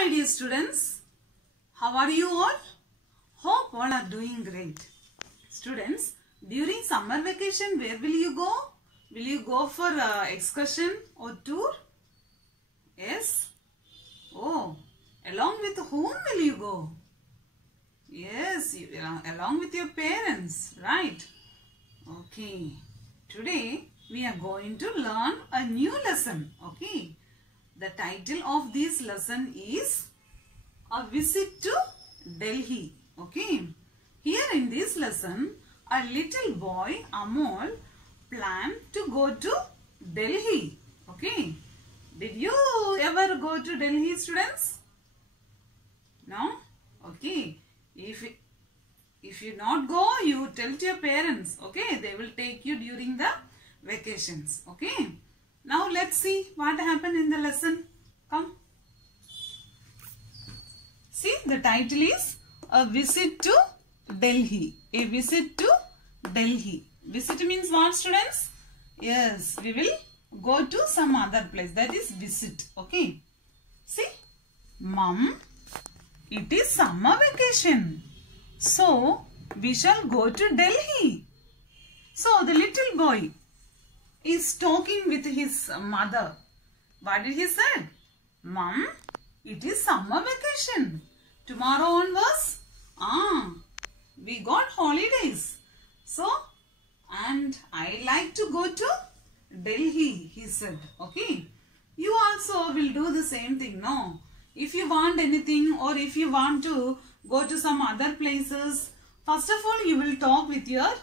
my dear students. How are you all? Hope all are doing great. Students, during summer vacation, where will you go? Will you go for excursion or tour? Yes? Oh, along with whom will you go? Yes, along with your parents, right? Okay. Today, we are going to learn a new lesson, okay? The title of this lesson is A Visit to Delhi, okay? Here in this lesson, a little boy, Amol, planned to go to Delhi, okay? Did you ever go to Delhi, students? No? Okay. If you not go, you tell to your parents, okay? They will take you during the vacations, okay? Now let's see what happened in the lesson. Come. See, the title is A Visit to Delhi. A Visit to Delhi. Visit means what, students? Yes, we will go to some other place. That is visit, okay? See, Mom, it is summer vacation. So, we shall go to Delhi. So, the little boy is talking with his mother. What did he say? Mom, it is summer vacation. Tomorrow onwards, we got holidays. So, and I like to go to Delhi, he said. Okay. You also will do the same thing, no? If you want anything or if you want to go to some other places, first of all, you will talk with your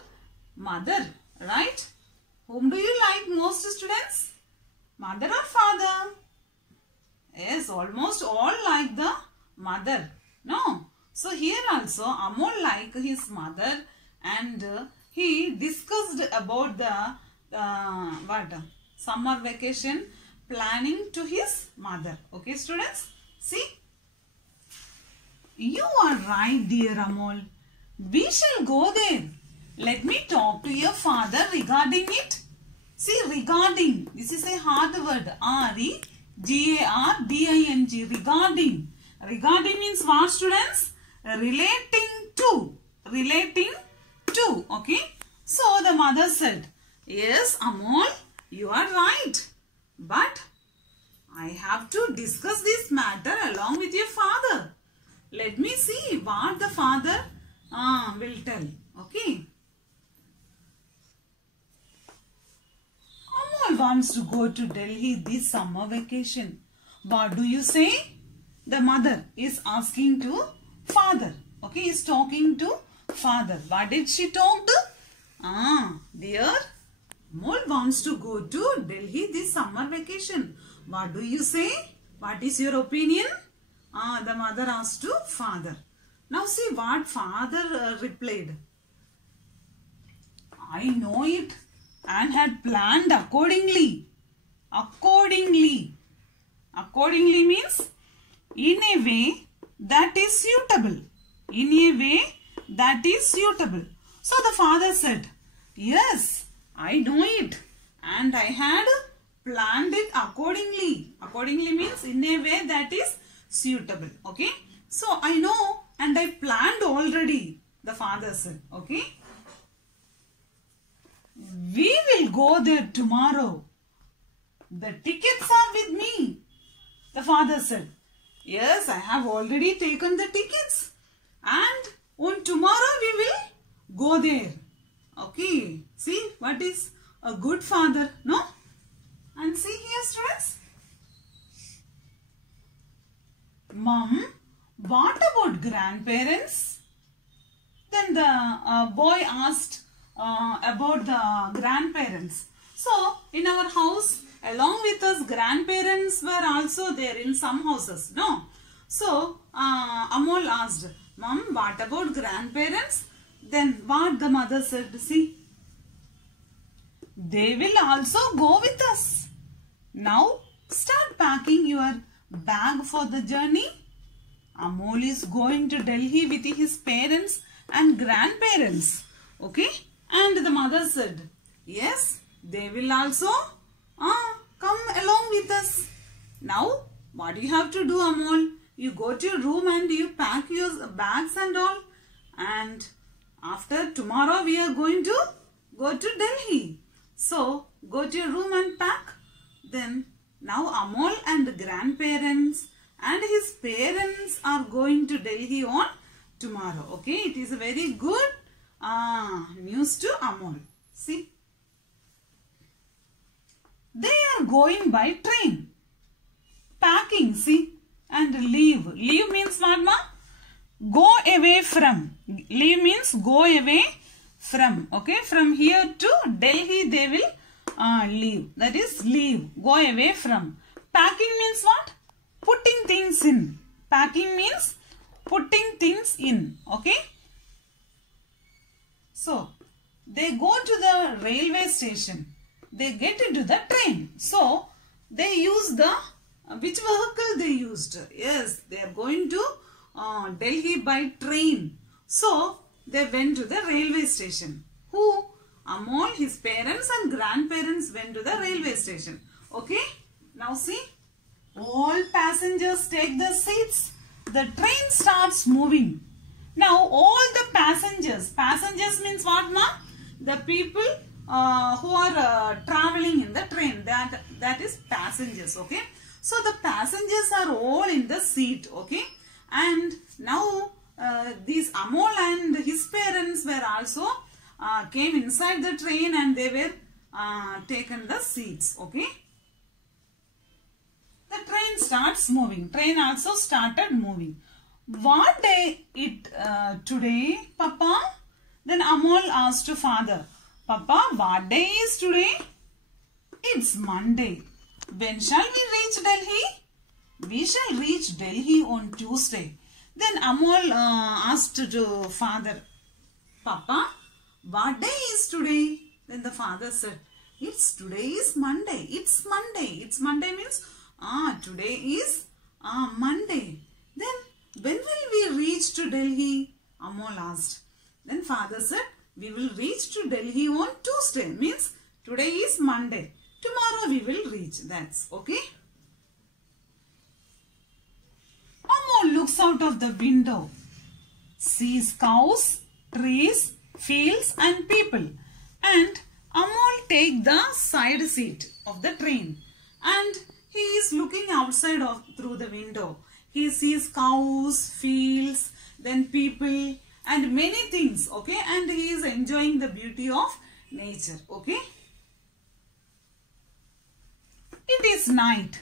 mother, right? Whom do you like most, students? Mother or father? Yes, almost all like the mother. No? So here also Amol like his mother and he discussed about the summer vacation planning to his mother. Okay, students? See? You are right, dear Amol. We shall go there. Let me talk to your father regarding it. See, regarding. This is a hard word. R-E-G-A-R-D-I-N-G. Regarding. Regarding means what, students? Relating to. Relating to. Okay. So, the mother said, yes, Amol, you are right. But I have to discuss this matter along with your father. Let me see what the father will tell. Okay. Amol wants to go to Delhi this summer vacation. What do you say? The mother is asking to father. Okay, is talking to father. What did she talk to? Dear, Amol wants to go to Delhi this summer vacation. What do you say? What is your opinion? The mother asked to father. Now see what father replied. I know it and had planned accordingly. Accordingly. Accordingly means in a way that is suitable. In a way that is suitable. So the father said, yes, I know it and I had planned it accordingly. Accordingly means in a way that is suitable. Okay. So I know and I planned already, the father said. Okay. We will go there tomorrow. The tickets are with me. The father said, yes, I have already taken the tickets. And on tomorrow we will go there. Okay. See what is a good father, no? And see here, students. Mom, what about grandparents? Then the boy asked about the grandparents. So, in our house, along with us, grandparents were also there in some houses, no? So, Amol asked, Mom, what about grandparents? Then what the mother said, see, they will also go with us. Now, start packing your bag for the journey. Amol is going to Delhi with his parents and grandparents. Okay? And the mother said, yes, they will also come along with us. Now, what do you have to do, Amol? you go to your room and you pack your bags and all. And after tomorrow we are going to go to Delhi. So go to your room and pack. Then now Amol and grandparents and his parents are going to Delhi on tomorrow. Okay, it is a very good news to Amol. See, they are going by train. Packing, see, and leave. Leave means what, ma? Go away from. Leave means go away from. Okay, from here to Delhi they will leave. That is leave. Go away from. Packing means what? Putting things in. Packing means putting things in. Okay. So, they go to the railway station. They get into the train. So, they use the, which vehicle they used? Yes, they are going to Delhi by train. So, they went to the railway station. Who? Amol, his parents and grandparents went to the railway station. Okay. Now see, all passengers take the seats. The train starts moving. Now all the passengers means what, ma? The people who are traveling in the train, that is passengers. Okay. So the passengers are all in the seat. Okay. And now these Amol and his parents were also came inside the train and they were taken the seats. Okay. The train starts moving. Train also started moving. What day it today, Papa? Then Amol asked to father, Papa, what day is today? It's Monday. When shall we reach Delhi? We shall reach Delhi on Tuesday. Then Amol asked to father, Papa, what day is today? Then the father said, today is Monday. It's Monday. It's Monday means, today is Monday. Then when will we reach to Delhi? Amol asked. Then father said, we will reach to Delhi on Tuesday. Means today is Monday. Tomorrow we will reach. That's okay. Amol looks out of the window, sees cows, trees, fields and people. And Amol take the side seat of the train. And he is looking outside through the window. He sees cows, fields, then people and many things. Okay. And he is enjoying the beauty of nature. Okay. It is night.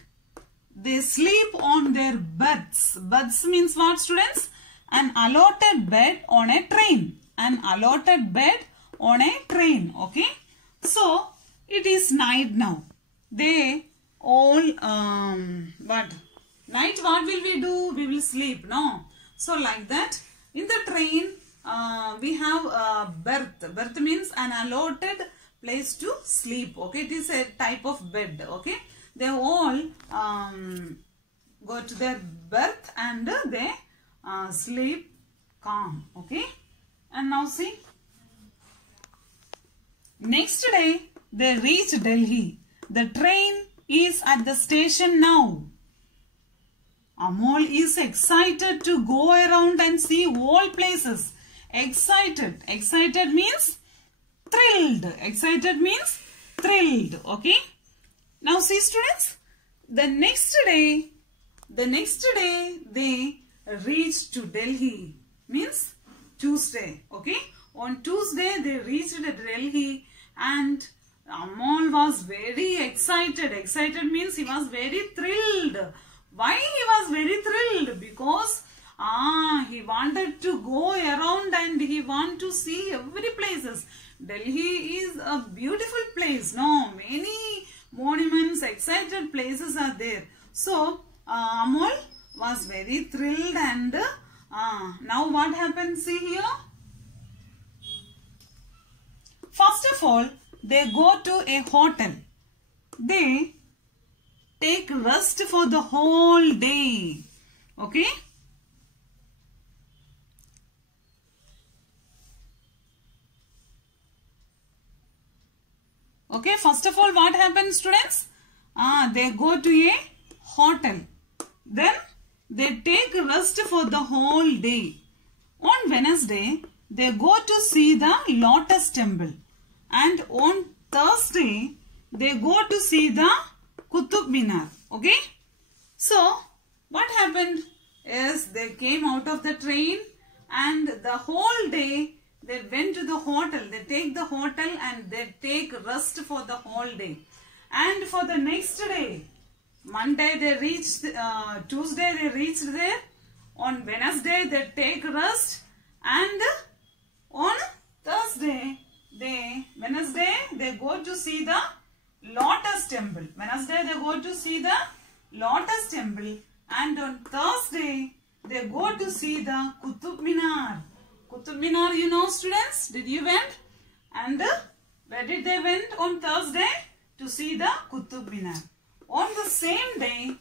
They sleep on their beds. Beds means what, students? An allotted bed on a train. An allotted bed on a train. Okay. So, it is night now. They all, Night, what will we do? We will sleep, no? So, like that, in the train, we have a berth. Berth means an allotted place to sleep. Okay. It is a type of bed. Okay. They all go to their berth and they sleep calm. Okay. And now see. Next day, they reach Delhi. The train is at the station now. Amol is excited to go around and see all places. Excited. Excited means thrilled. Excited means thrilled. Okay. Now see, students, the next day they reached to Delhi, means Tuesday. Okay. On Tuesday they reached Delhi and Amol was very excited. Excited means he was very thrilled. Why he was very thrilled? Because he wanted to go around and he wanted to see every places. Delhi is a beautiful place. No, many monuments, excited places are there. So, Amol was very thrilled and now what happened? See here. First of all, they go to a hotel. They take rest for the whole day. Okay. Okay, first of all, what happens, students? They go to a hotel. Then they take rest for the whole day. On Wednesday, they go to see the Lotus Temple. And on Thursday, they go to see the Qutub Minar. Okay? So, what happened is they came out of the train and the whole day they went to the hotel. They take the hotel and they take rest for the whole day. And for the next day, Monday they reached, Tuesday they reached there. On Wednesday they take rest. And on Thursday, Wednesday they go to see the Lotus Temple. Wednesday they go to see the Lotus Temple. And on Thursday, they go to see the Qutub Minar. Qutub Minar, you know, students? Did you went? And where did they went on Thursday? To see the Qutub Minar. On the same day,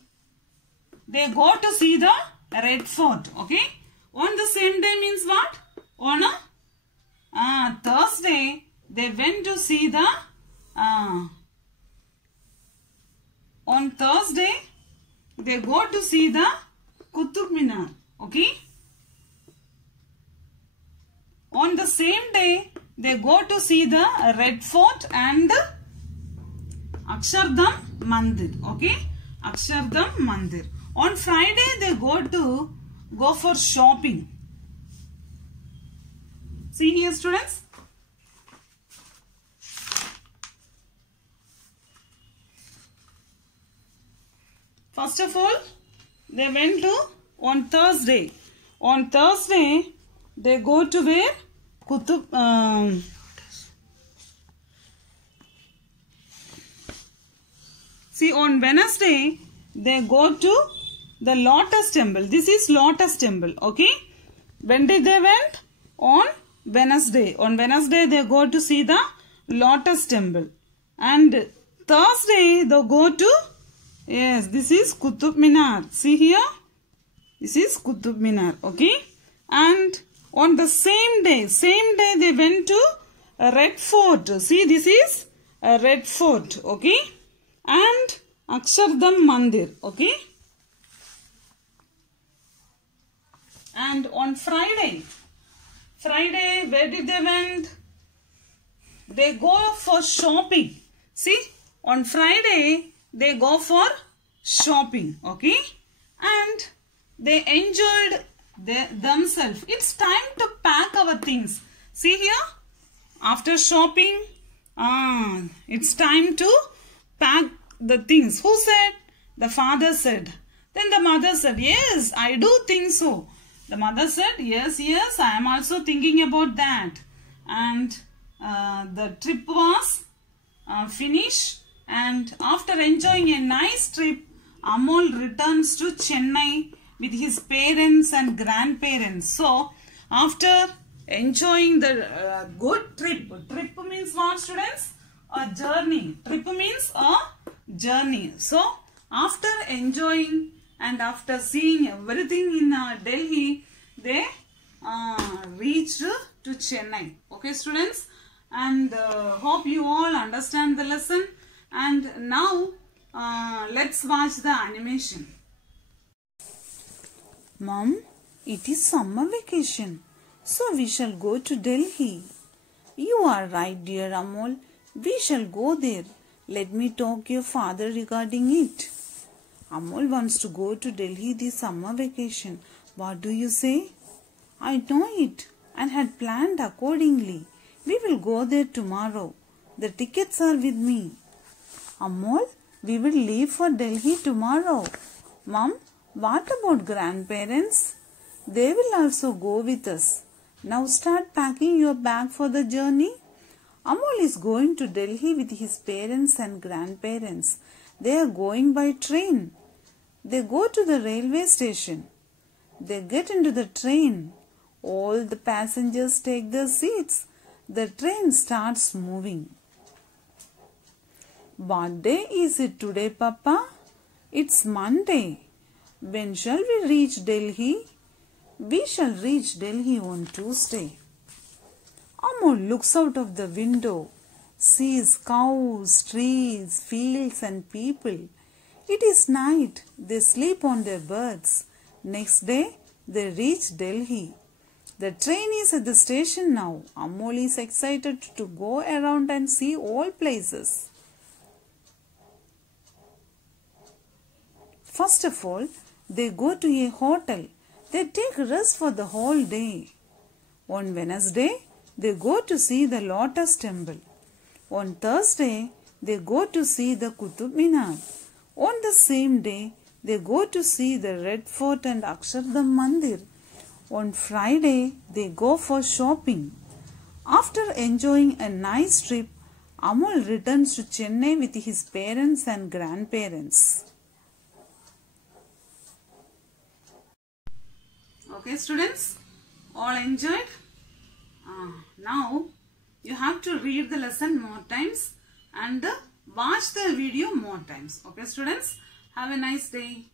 they go to see the Red Fort. Okay? On the same day means what? On a Thursday, they went to see the... on Thursday, they go to see the Qutub Minar. Okay? On the same day, they go to see the Red Fort and Akshardham Mandir. Okay? Akshardham Mandir. On Friday, they go for shopping. See here, students. First of all, they went to on Thursday. On Thursday, they go to where? Qutub. See, on Wednesday, they go to the Lotus Temple. This is Lotus Temple. Okay. When did they went? On Wednesday. On Wednesday, they go to see the Lotus Temple. And Thursday, they go to... Yes, this is Qutub Minar. See here? This is Qutub Minar. Okay? And on the same day they went to a Red Fort. See, this is a Red Fort. Okay? And Akshardham Mandir. Okay? And on Friday, where did they went? They go for shopping. See, on Friday, they go for shopping, okay? And they enjoyed themselves. It's time to pack our things. See here, after shopping, it's time to pack the things. Who said? The father said. Then the mother said, yes, I do think so. The mother said, yes, I am also thinking about that. And the trip was finished. And after enjoying a nice trip, Amol returns to Chennai with his parents and grandparents. So, after enjoying the good trip means what, students? A journey. Trip means a journey. So, after enjoying and after seeing everything in Delhi, they reached to Chennai. Okay, students? And hope you all understand the lesson. And now, let's watch the animation. Mom, it is summer vacation, so we shall go to Delhi. You are right, dear Amol. We shall go there. Let me talk to your father regarding it. Amol wants to go to Delhi this summer vacation. What do you say? I know it and had planned accordingly. We will go there tomorrow. The tickets are with me. Amol, we will leave for Delhi tomorrow. Mom, what about grandparents? They will also go with us. Now start packing your bag for the journey. Amol is going to Delhi with his parents and grandparents. They are going by train. They go to the railway station. They get into the train. All the passengers take their seats. The train starts moving. What day is it today, Papa? It's Monday. When shall we reach Delhi? We shall reach Delhi on Tuesday. Amol looks out of the window, sees cows, trees, fields and people. It is night. They sleep on their berths. Next day, they reached Delhi. The train is at the station now. Amol is excited to go around and see all places. First of all, they go to a hotel. They take rest for the whole day. On Wednesday, they go to see the Lotus Temple. On Thursday, they go to see the Qutub Minar. On the same day, they go to see the Red Fort and Akshardham Mandir. On Friday, they go for shopping. After enjoying a nice trip, Amol returns to Chennai with his parents and grandparents. Okay, students, all enjoyed? Now, you have to read the lesson more times and watch the video more times. Okay, students, have a nice day.